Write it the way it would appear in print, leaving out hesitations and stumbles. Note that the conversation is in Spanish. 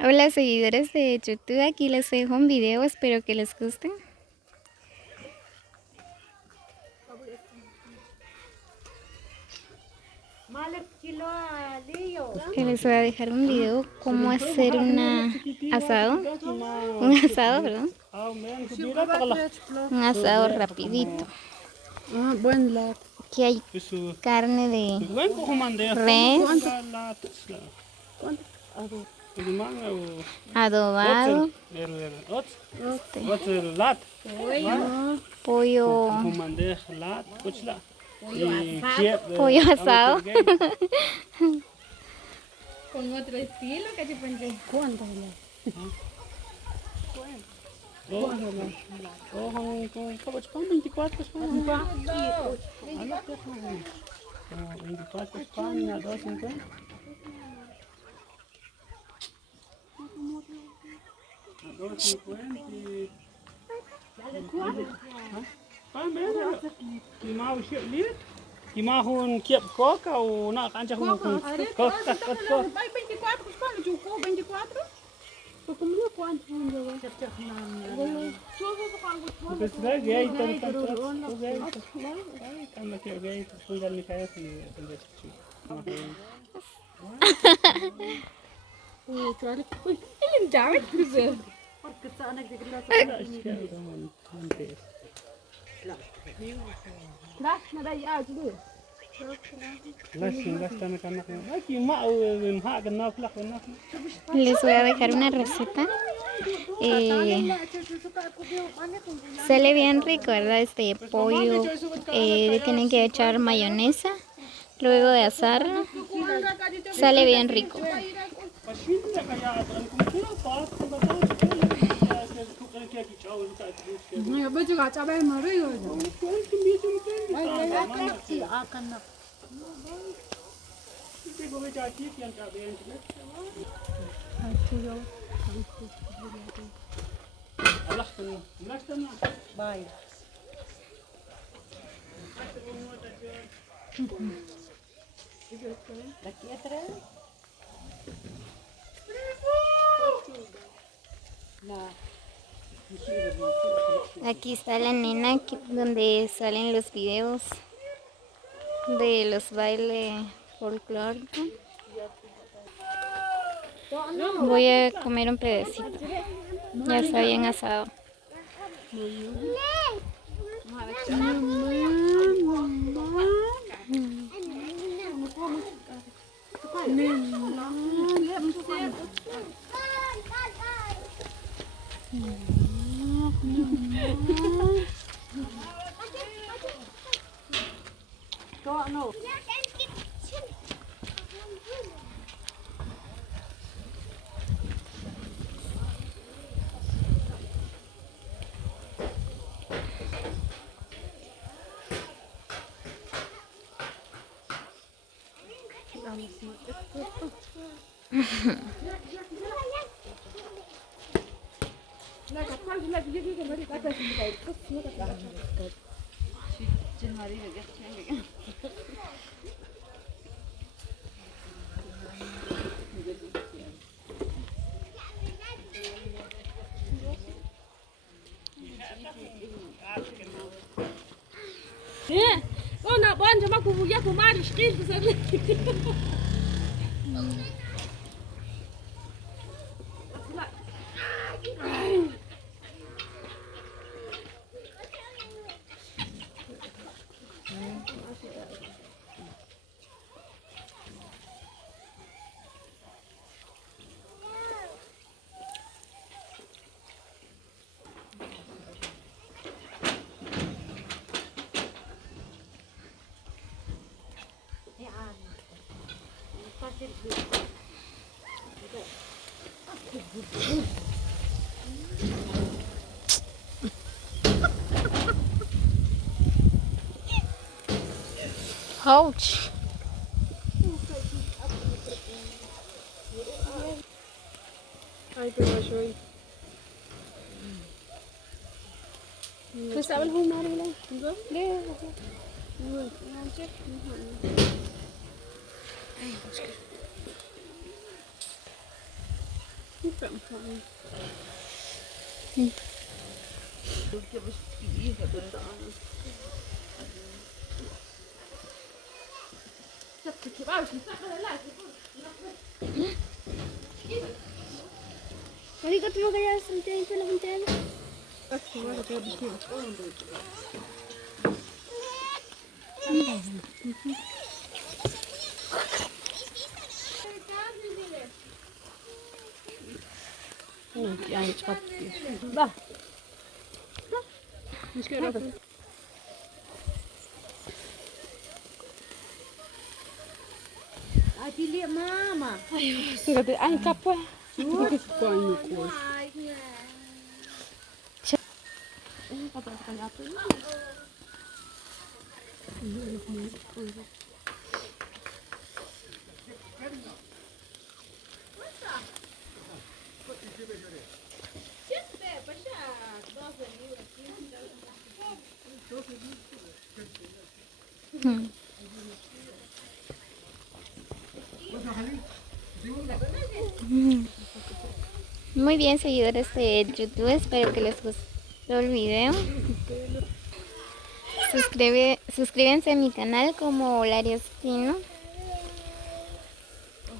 Hola seguidores de YouTube, aquí les dejo un video, espero que les guste. Que les voy a dejar un video cómo hacer un asado, perdón, un asado rapidito. Aquí hay carne de res, adobado, pollo asado. Con otro estilo que te pensé. ¿Cuánto? Con 24 España. 24 España, 250. Kimahun kiep coca o nak kanca hu coca. 24 España, chuco 24. Pues como no cuánto yo. Pues la gay todo Kama kiep gay fungal ni kaya si Ele dá isso. Lah, nada ya dulu. Les voy a dejar una receta. Sale bien rico, ¿verdad? Este pollo, le tienen que echar mayonesa. Luego de asarlo, sale bien rico. Ya baju kaca bae mare yo. Bye. Daqui atrás. Aquí está la nena donde salen los videos de los bailes folclóricos. Voy a comer un pedacito. Ya está bien asado. Oh, na bon, já macu ya fumar esquilo, sabe? Ouch. Ay, pero soy. Pues saben cómo marila. Mari ko tumo kaya sa tintin ko na hintayin. Yani çıkarttı. Bak. Hiç gerek yok. Ay, pili mama. Fíjate, ay, capua. Coño, coño. Muy bien, seguidores de YouTube, espero que les gustó el video. Suscríbanse a mi canal como Larios Tino.